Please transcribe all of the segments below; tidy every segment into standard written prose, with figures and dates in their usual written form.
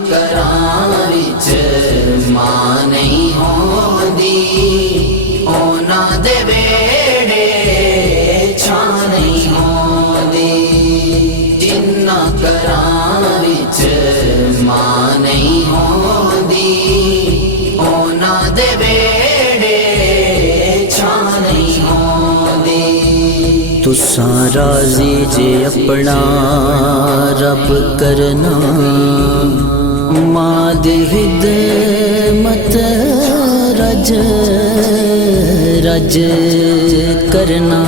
घरां विच मां नहीं होंदी, उन्हां दे वेड़े छां नहीं होंदी। जिन्हां घरां विच मां नहीं होंदी, उन्हां दे वेड़े छां नहीं होंदी। तुसां राज़ी जे अपना रब करना, मां दी हिदमत रज रज करना।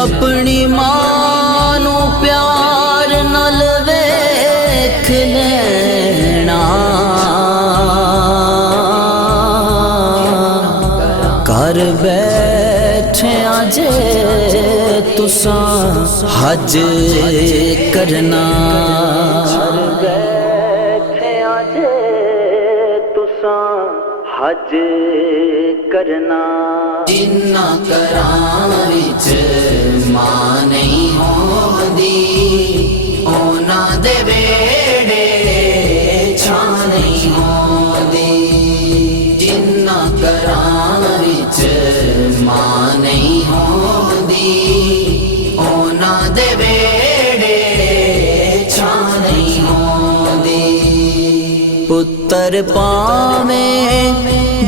अपनी मां नू प्यार नाल वेख लेना, घर बैठे जे तुसां हज करना। हज करना। जिन्हां घरां विच मां नहीं होंदी, उन्हां दे वेड़े छां नहीं होंदी। जिन्हां घरां विच मां नहीं होंदी, उन्हां दे वेड़े छां नहीं होंदी। पुत्र पावे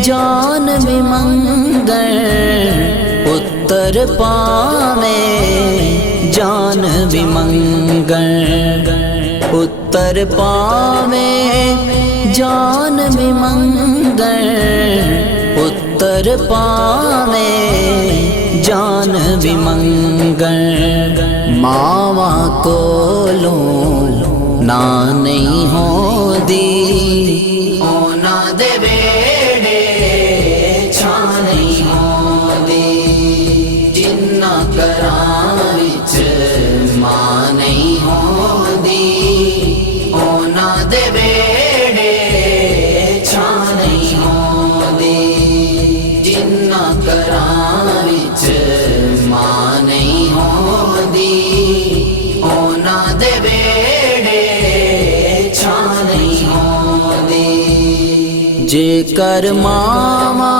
जान भी मंगण, पुत्र पावे जान भी मंगण। पुत्र पावे जान भी मंगण, पुत्र पावे जान भी मंगण। मावा कोलों ना नहीं होंदी, उन्हां दे वेड़े छां नहीं होंदी। जिन्हां घरां विच मां नहीं होंदी, उन्हां दे वेड़े छां नहीं होंदी। जिन्हां घरां विच मां नहीं होंदी, उन्हां दे वेड़े छां नहीं होंदी। जेकर मावा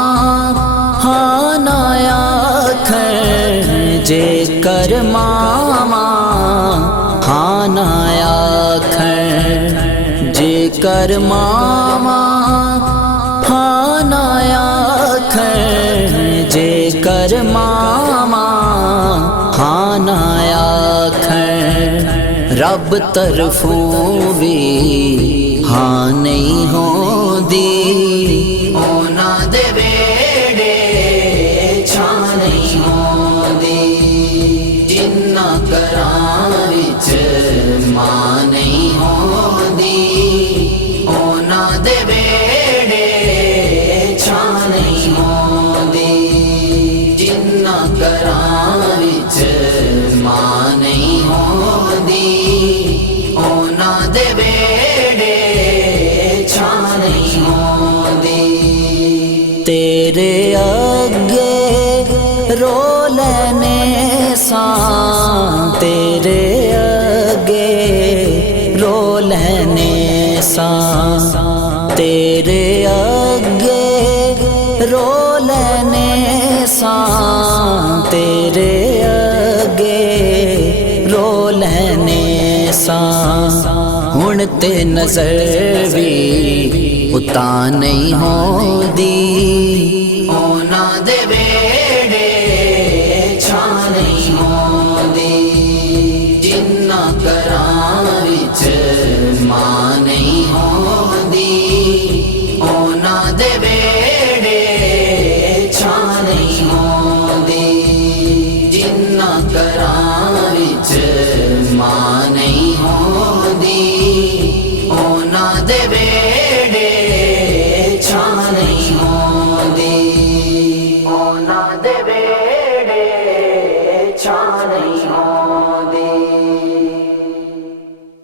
हाँ ना आखण, जेकर मावा हाँ ना आखण, जेकर मावा हाँ ना आखण, जेकर मावा हाँ ना आखण। रब तरफों भी हाँ नहीं होंदी, उन्हां दे वेड़े छां नहीं होंदी। जिन्हां घरां विच मां नहीं होंदी, उन्हां दे वेड़े छां नहीं होंदी। जिन्हां घरां विच मां नहीं होंदी, उन्हां दे वेड़े छां नहीं होंदी। तेरे अगे रो लेने सां, तेरे अगे रो लेने सां, तेरे अगे रो लेने सां, तेरे अगे रो लेने सां। हुण ते नजर भी उता नहीं होंदी,